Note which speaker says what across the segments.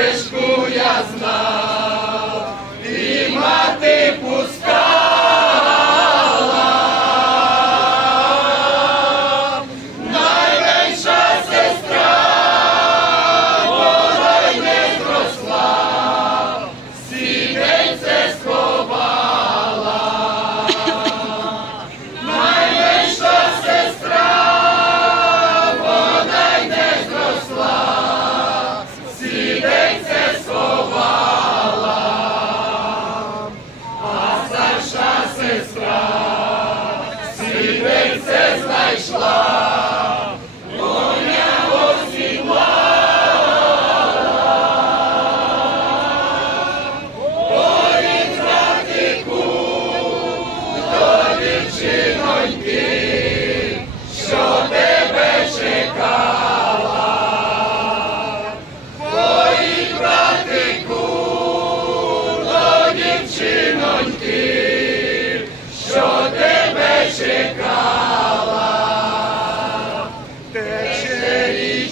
Speaker 1: frescura. Сестра, сідельце знайшла,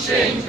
Speaker 1: change